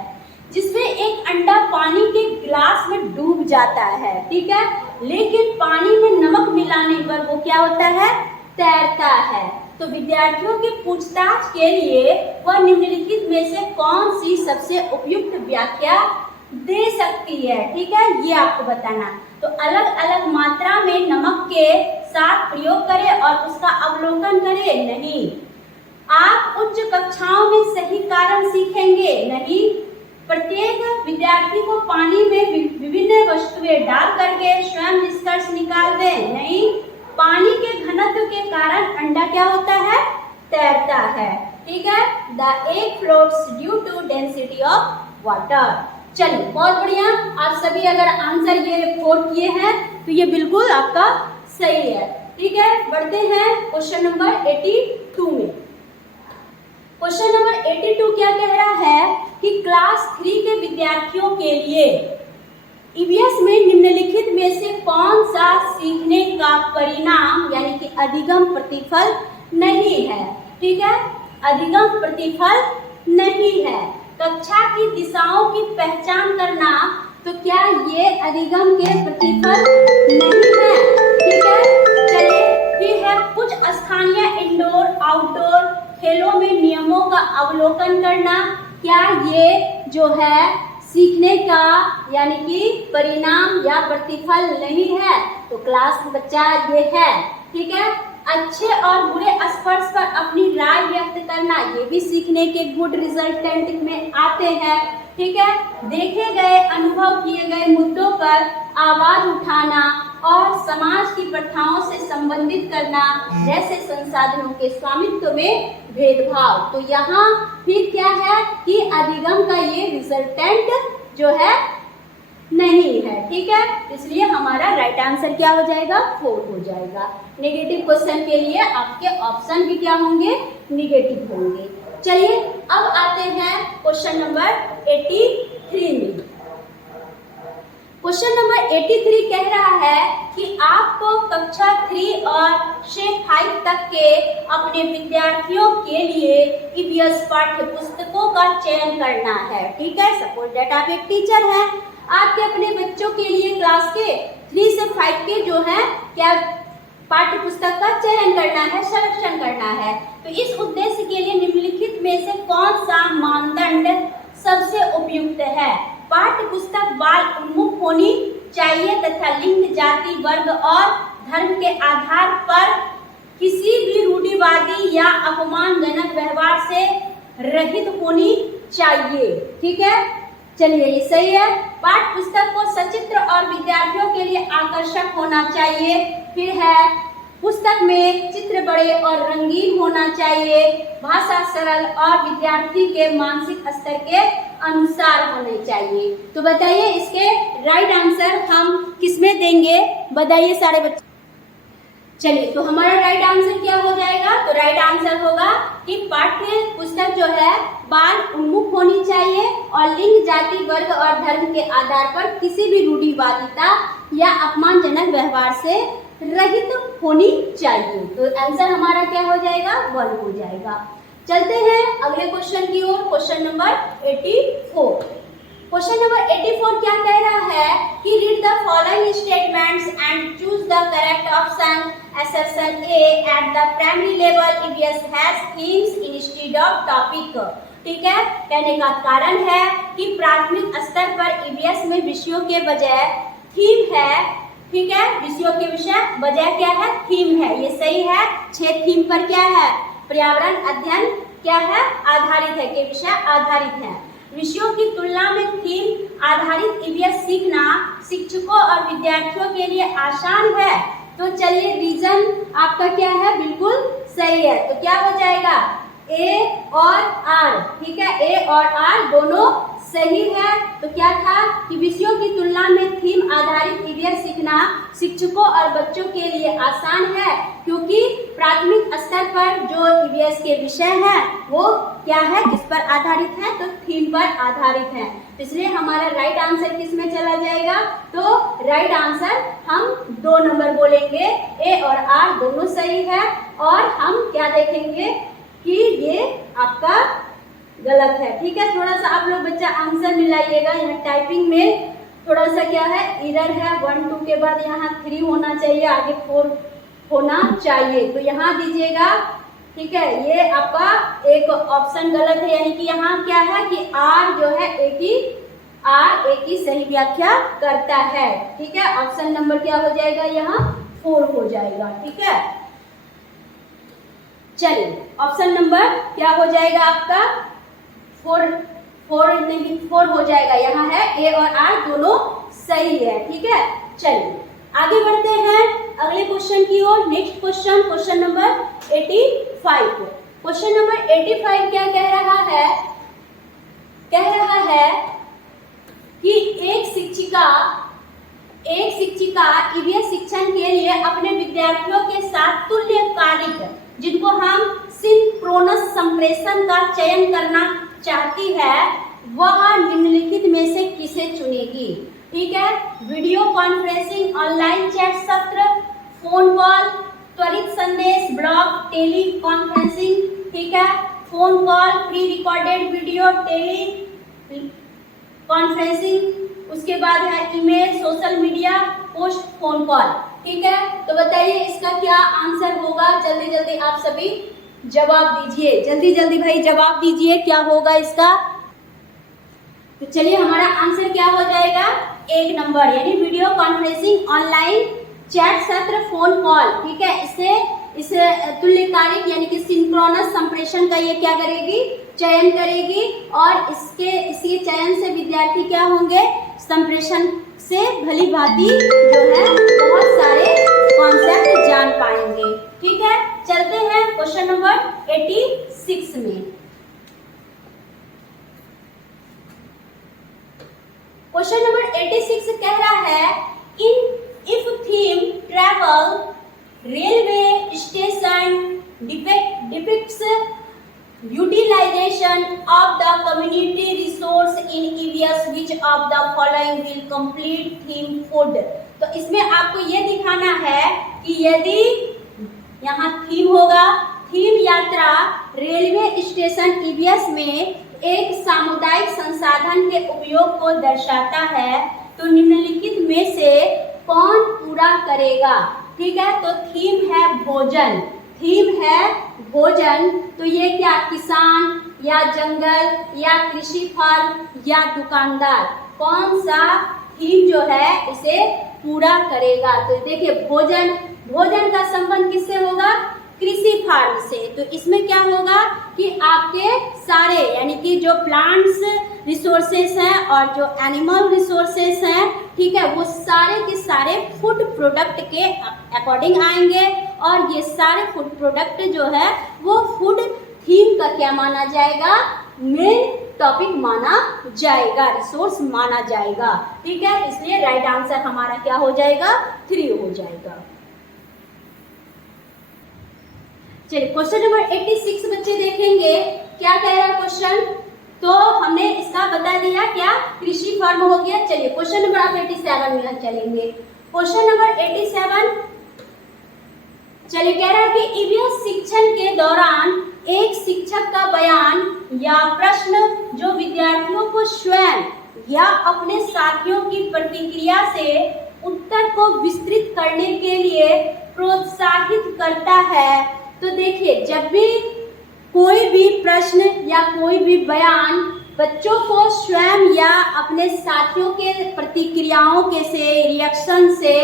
जिसमें एक अंडा पानी के गिलास में डूब जाता है। ठीक है, लेकिन पानी में नमक मिलाने पर वो क्या होता है, तैरता है। तो विद्यार्थियों की पूछताछ के लिए वह निम्नलिखित में से कौन सी सबसे उपयुक्त व्याख्या दे सकती है। ठीक है, ये आपको बताना। तो अलग अलग मात्रा में नमक के साथ प्रयोग करें और उसका अवलोकन करें, नहीं। आप उच्च कक्षाओं में सही कारण सीखेंगे, नहीं। प्रत्येक विद्यार्थी को पानी में विभिन्न वस्तुएं डाल करके स्वयं निष्कर्ष निकाल दें, नहीं। पानी के घनत्व के कारण अंडा क्या होता है, तैरता है। ठीक है, the egg floats due to density of water. चलिए बहुत बढ़िया, आप सभी अगर आंसर ये रिपोर्ट किए हैं तो ये बिल्कुल आपका सही है। ठीक है, बढ़ते हैं क्वेश्चन नंबर 82 में। क्वेश्चन नंबर 82 क्या कह रहा है कि क्लास 3 के विद्यार्थियों के लिए ईवीएस में निम्नलिखित में से कौन सा सीखने का परिणाम यानी कि अधिगम प्रतिफल नहीं है। ठीक है, अधिगम प्रतिफल नहीं है। कक्षा की दिशाओं की पहचान करना, तो क्या ये अधिगम के प्रतिफल नहीं है। ठीक है, चलिए फिर है कुछ स्थानीय इंडोर आउटडोर खेलों में नियमों का अवलोकन करना, क्या ये जो है सीखने का यानी कि परिणाम या प्रतिफल नहीं है। तो क्लास बच्चा ये है। ठीक है, अच्छे और बुरे स्पर्श पर अपनी राय व्यक्त करना, ये भी सीखने के गुड रिजल्टेंट में आते हैं। ठीक है, देखे गए अनुभव किए गए मुद्दों पर आवाज उठाना और समाज की प्रथाओं से संबंधित करना, जैसे संसाधनों के स्वामित्व में भेदभाव। तो यहाँ फिर क्या है कि अधिगम का ये रिजल्टेंट जो है नहीं है। ठीक है, इसलिए हमारा राइट आंसर क्या हो जाएगा, 4 हो जाएगा। नेगेटिव क्वेश्चन के लिए आपके ऑप्शन भी क्या होंगे, निगेटिव होंगे। चलिए अब आते हैं क्वेश्चन नंबर 83 में। क्वेश्चन नंबर 83 कह रहा है कि आपको कक्षा 3 और से 5 तक के अपने विद्यार्थियों के लिए ईवीएस पाठ्य पुस्तकों का चयन करना है। ठीक है, सपोज दैट आप एक टीचर हैं, आपके अपने बच्चों के लिए क्लास के 3 से 5 के जो है क्या पाठ्य पुस्तक का चयन करना है, सिलेक्शन करना है। तो इस उद्देश्य के लिए निम्नलिखित में से कौन सा मानदंड सबसे उपयुक्त है। पाठ्य पुस्तक बाल उन्मुख होनी चाहिए तथा लिंग, जाति, वर्ग और धर्म के आधार पर किसी भी रूढ़िवादी या अपमानजनक व्यवहार से रहित होनी चाहिए। ठीक है, चलिए ये सही है। पाठ्य पुस्तक को सचित्र और विद्यार्थियों के लिए आकर्षक होना चाहिए। फिर है पुस्तक में चित्र बड़े और रंगीन होना चाहिए, भाषा सरल और विद्यार्थी के मानसिक स्तर के अनुसार होने चाहिए। तो बताइए इसके राइट आंसर हम किसमें देंगे, बताइए सारे बच्चे। चलिए तो हमारा राइट आंसर क्या हो जाएगा, तो राइट आंसर होगा कि पाठ्य पुस्तक जो है बाल उन्मुख होनी चाहिए और लिंग, जाति, वर्ग और धर्म के आधार पर किसी भी रूढ़िवादिता या अपमानजनक व्यवहार से रहित होनी चाहिए। तो आंसर हमारा क्या हो जाएगा, 1 हो जाएगा। चलते हैं अगले क्वेश्चन की ओर, क्वेश्चन नंबर 84। क्वेश्चन नंबर 84 क्या कह रहा है कि read the following statements and choose the correct option. Assertion A, at the primary level EVS has themes instead of topic। ठीक है, कहने का कारण है कि प्राथमिक स्तर पर ईवीएस में विषयों के बजाय थीम है। ठीक है, विषयों के विषय बजाय क्या है, थीम है। ये सही है। 6 थीम पर क्या है, पर्यावरण अध्ययन क्या है, आधारित है, के विषय आधारित है। विषयों की तुलना में थीम आधारित ईवीएस सीखना शिक्षकों और विद्यार्थियों के लिए आसान है। तो चलिए रीजन आपका क्या है, बिल्कुल सही है। तो क्या हो जाएगा, ए और आर। ठीक है, ए और आर दोनों सही है। तो क्या था कि विषयों की तुलना में थीम आधारित ईवीएस सीखना शिक्षकों और बच्चों के लिए आसान है, क्योंकि प्राथमिक स्तर पर जो ईवीएस के विषय हैं वो क्या है, किस पर आधारित है, तो थीम पर आधारित है। इसलिए हमारा राइट आंसर किस में चला जाएगा, तो राइट आंसर हम 2 नंबर बोलेंगे, ए और आर दोनों सही है। और हम क्या देखेंगे कि ये आपका गलत है। ठीक है, थोड़ा सा आप लोग बच्चा आंसर मिलाइएगा। यहाँ टाइपिंग में थोड़ा सा क्या है, एरर है। 1 2 के बाद यहाँ 3 होना चाहिए, आगे 4 होना चाहिए, तो यहाँ दीजिएगा। ठीक है, ये आपका एक ऑप्शन गलत है, यानी कि यहाँ क्या है कि आर जो है एक ही सही व्याख्या करता है। ठीक है, ऑप्शन नंबर क्या हो जाएगा, यहाँ 4 हो जाएगा। ठीक है, चलिए ऑप्शन नंबर क्या हो जाएगा आपका, 4 हो जाएगा। यहाँ है ए और आर दोनों सही है। ठीक है, चलिए आगे बढ़ते हैं अगले क्वेश्चन की ओर। Next question, question number 85। Question number 85 क्या कह रहा है, कह रहा है कि एक शिक्षिका ईवीएस शिक्षण के लिए अपने विद्यार्थियों के साथ तुल्यकालिक, जिनको हम सिंक्रोनस संप्रेषण का चयन करना चाहती है, वह निम्नलिखित में से किसे चुनेगी। ठीक है, वीडियो कॉन्फ्रेंसिंग, ऑनलाइन चैट सत्र, फोन कॉल, त्वरित संदेश, ब्लॉग, टेली कॉन्फ्रेंसिंग। ठीक है, phone call, pre recorded video, teleconferencing, उसके बाद है email, social media, post, phone call. ठीक है, तो बताइए इसका क्या आंसर होगा। जल्दी जल्दी आप सभी जवाब दीजिए, जल्दी जल्दी भाई जवाब दीजिए, क्या होगा इसका। तो चलिए हमारा आंसर क्या हो जाएगा, 1 नंबर, यानी वीडियो कॉन्फ्रेंसिंग, ऑनलाइन चैट सत्र, फोन कॉल। ठीक है, इसे तुल्यकालिक यानी कि सिंक्रोनस संप्रेषण का ये क्या करेगी, चयन करेगी। और इसी चयन से विद्यार्थी क्या होंगे, संप्रेषण से भली भांति जो है बहुत सारे कॉन्सेप्ट जान पाएंगे। ठीक है, चलते हैं क्वेश्चन नंबर 86 में। क्वेश्चन नंबर 86 कह रहा है, if theme travel, railway station depicts utilization of the community resource in EVS, which of the following will complete theme food। तो इसमें आपको ये दिखाना है कि यदि यहाँ थीम होगा, थीम यात्रा रेलवे स्टेशन EVS में एक सामुदायिक संसाधन के उपयोग को दर्शाता है, तो निम्नलिखित में से कौन पूरा करेगा। ठीक है, तो थीम है भोजन, थीम है भोजन, तो ये क्या किसान या जंगल या कृषि फर्म या दुकानदार, कौन सा थीम जो है इसे पूरा करेगा। तो देखिए भोजन का संबंध किससे होगा? कृषि फार्म से। तो इसमें क्या होगा कि आपके सारे यानी कि जो प्लांट्स रिसोर्सेस हैं और जो एनिमल रिसोर्सेस हैं, ठीक है, वो सारे के सारे फूड प्रोडक्ट के अकॉर्डिंग आएंगे और ये सारे फूड प्रोडक्ट जो है वो फूड थीम का क्या माना जाएगा? मेन टॉपिक माना जाएगा, रिसोर्स माना जाएगा। ठीक है, इसलिए राइट आंसर हमारा क्या हो जाएगा? 3 हो जाएगा। चलिए क्वेश्चन नंबर 86 बच्चे देखेंगे क्या कह रहा है क्वेश्चन। तो हमने इसका बता दिया क्या, कृषि फर्म हो गया। चलिए क्वेश्चन नंबर आप 87 में चलेंगे। क्वेश्चन नंबर 87 चलिए कह रहा है कि ईवीएस शिक्षण के दौरान एक शिक्षक का बयान या प्रश्न जो विद्यार्थियों को स्वयं या अपने साथियों की प्रतिक्रिया से उत्तर को विस्तृत करने के लिए प्रोत्साहित करता है। तो देखिए जब भी कोई भी प्रश्न या कोई भी बयान बच्चों को स्वयं या अपने साथियों के प्रतिक्रियाओं के से रिएक्शन से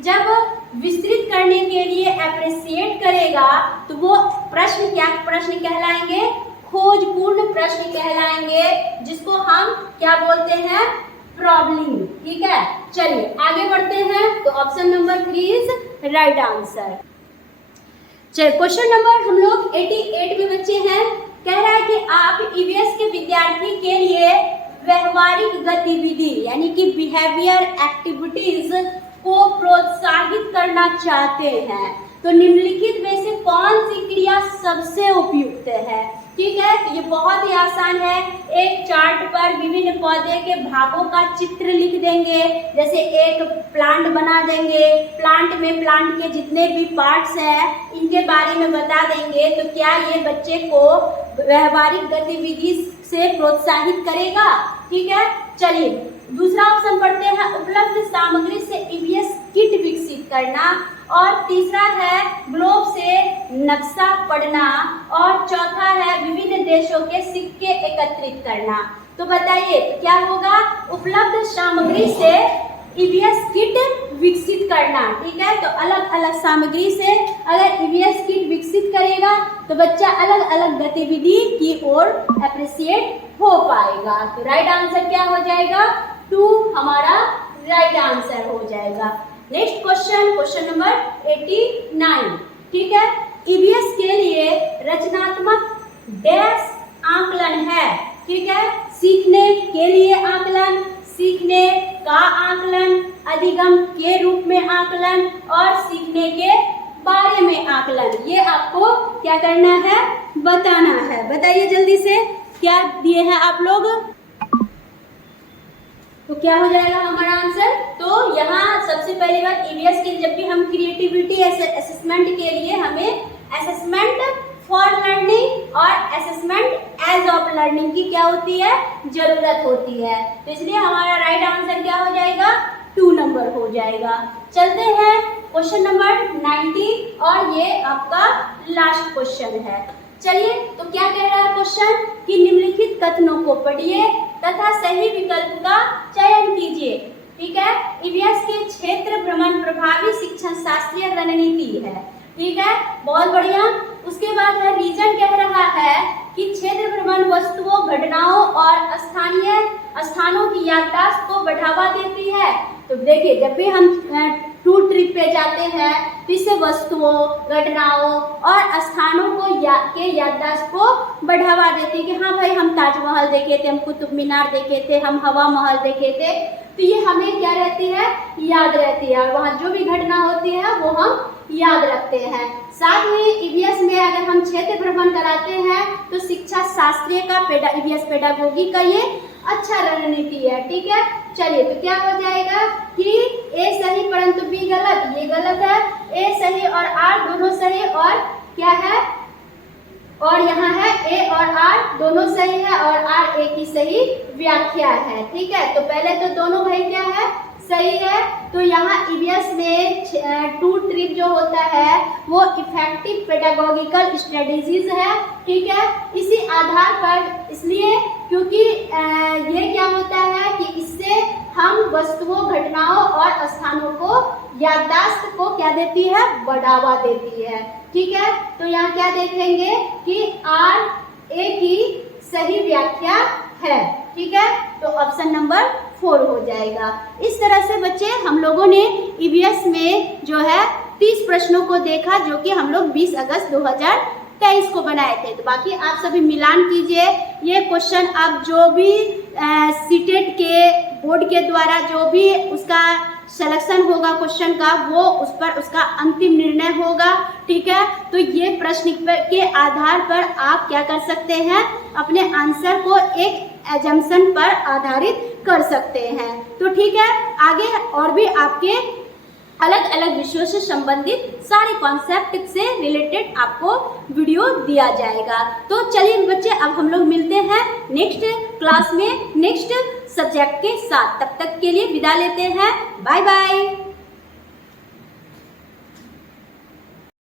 जब विस्तृत करने के लिए अप्रिशिएट करेगा तो वो प्रश्न क्या प्रश्न कहलाएंगे? खोजपूर्ण प्रश्न कहलाएंगे, जिसको हम क्या बोलते हैं? प्रॉब्लम। ठीक है, चलिए आगे बढ़ते हैं। तो option number 3 is right answer. चलिए क्वेश्चन नंबर हम लोग 88 में बच्चे हैं। कह रहा है कि आप ईवीएस के विद्यार्थी के लिए व्यवहारिक गतिविधि यानी कि बिहेवियर एक्टिविटीज को प्रोत्साहित करना चाहते हैं। तो निम्नलिखित में से कौन सी क्रिया सबसे उपयुक्त है? ठीक है, तो ये बहुत ही आसान है। एक चार्ट पर विभिन्न पौधे के भागों का चित्र लिख देंगे, जैसे एक प्लांट बना देंगे, प्लांट में प्लांट के जितने भी पार्ट्स हैं इनके बारे में बता देंगे। तो क्या ये बच्चे को व्यवहारिक गतिविधि से प्रोत्साहित करेगा? ठीक है, चलिए दूसरा ऑप्शन पढ़ते हैं, उपलब्ध सामग्री से ईवीएस किट विकसित करना, और तीसरा है ग्लोब से नक्शा पढ़ना, और चौथा है विभिन्न देशों के सिक्के एकत्रित करना। तो बताइए क्या होगा? उपलब्ध सामग्री से ईवीएस किट विकसित करना। ठीक है, तो अलग अलग सामग्री से अगर ईवीएस किट विकसित करेगा तो बच्चा अलग अलग गतिविधि की ओर अप्रिशिएट हो पाएगा। तो राइट आंसर क्या हो जाएगा? 2 हमारा राइट आंसर हो जाएगा। Next question number 89। ठीक है, ईवीएस के लिए रचनात्मक डैश आकलन है। ठीक है, सीखने के लिए आकलन, सीखने का आकलन, अधिगम के रूप में आकलन और सीखने के बारे में आकलन। ये आपको क्या करना है? बताना है। बताइए जल्दी से क्या दिए हैं आप लोग। तो क्या हो जाएगा हमारा आंसर? तो यहाँ सबसे पहली बात ईवीएस के जब भी हम क्रिएटिविटी असेसमेंट के लिए हमें असेसमेंट फॉर लर्निंग और असेसमेंट एज ऑफ लर्निंग की क्या होती है? जरूरत होती है। तो इसलिए हमारा राइट आंसर क्या हो जाएगा? 2 नंबर हो जाएगा। चलते हैं क्वेश्चन नंबर 90 और ये आपका लास्ट क्वेश्चन है। चलिए तो क्या कह रहा है क्वेश्चन कि निम्नलिखित कथनों को पढ़िए तथा सही विकल्प का चयन कीजिए। ठीक है, ईवीएस के क्षेत्र भ्रमण प्रभावी शिक्षण शास्त्रीय रणनीति है। ठीक है, बहुत बढ़िया। उसके बाद है रीजन कह रहा है कि क्षेत्र भ्रमण वस्तुओं, घटनाओं और स्थानीय स्थानों की याददाश्त को बढ़ावा देती है। तो देखिए जब भी हम टूर ट्रिप पे जाते हैं तो इससे वस्तुओं, घटनाओं और स्थानों को के याददाश्त को बढ़ावा देती है कि हाँ भाई हम ताजमहल देखे थे, हम कुतुब मीनार देखे थे, हम हवा महल देखे थे। तो ये हमें क्या रहती है? याद रहती है, और वहाँ जो भी घटना होती है वो हम याद रखते हैं। साथ में ईवीएस में अगर हम क्षेत्र भ्रमण कराते हैं तो शिक्षा शास्त्रीय का ईवीएस पेडागोगी का ये अच्छा रणनीति है। ठीक है, चलिए तो क्या हो जाएगा कि ए सही परंतु बी गलत, ये गलत है। ए सही और आर दोनों सही, और क्या है? और यहाँ है ए और आर दोनों सही है और आर ए की सही व्याख्या है। ठीक है, तो पहले तो दोनों भाई क्या है? सही है। तो यहाँ ईवीएस में टूर ट्रिप जो होता है वो इफेक्टिव पेडागोगिकल स्ट्रेटेजीज है। ठीक है, इसी आधार पर, इसलिए क्योंकि ये क्या होता है कि इससे हम वस्तुओं, घटनाओं और स्थानों को, याददाश्त को क्या देती है, बढ़ावा देती है। ठीक है, तो यहाँ क्या देखेंगे कि RA की सही व्याख्या है। ठीक है, तो ऑप्शन नंबर 4 हो जाएगा। इस तरह से बच्चे हम लोगों ने EVS में जो है 30 प्रश्नों को देखा, जो कि हम लोग 20 अगस्त 2023 को बनाए थे। तो बाकी आप सभी मिलान कीजिए। ये क्वेश्चन आप जो भी सीटेट के बोर्ड के द्वारा जो भी उसका सिलेक्शन होगा क्वेश्चन का, वो उस पर उसका अंतिम निर्णय होगा। ठीक है, तो ये प्रश्न के आधार पर आप क्या कर सकते हैं, अपने आंसर को एक एजम्पशन पर आधारित कर सकते हैं। तो ठीक है, आगे और भी आपके अलग अलग विषयों से संबंधित सारे कॉन्सेप्ट से रिलेटेड आपको वीडियो दिया जाएगा। तो चलिए बच्चे, अब हम लोग मिलते हैं नेक्स्ट क्लास में नेक्स्ट सब्जेक्ट के साथ। तब तक के लिए विदा लेते हैं। Bye bye.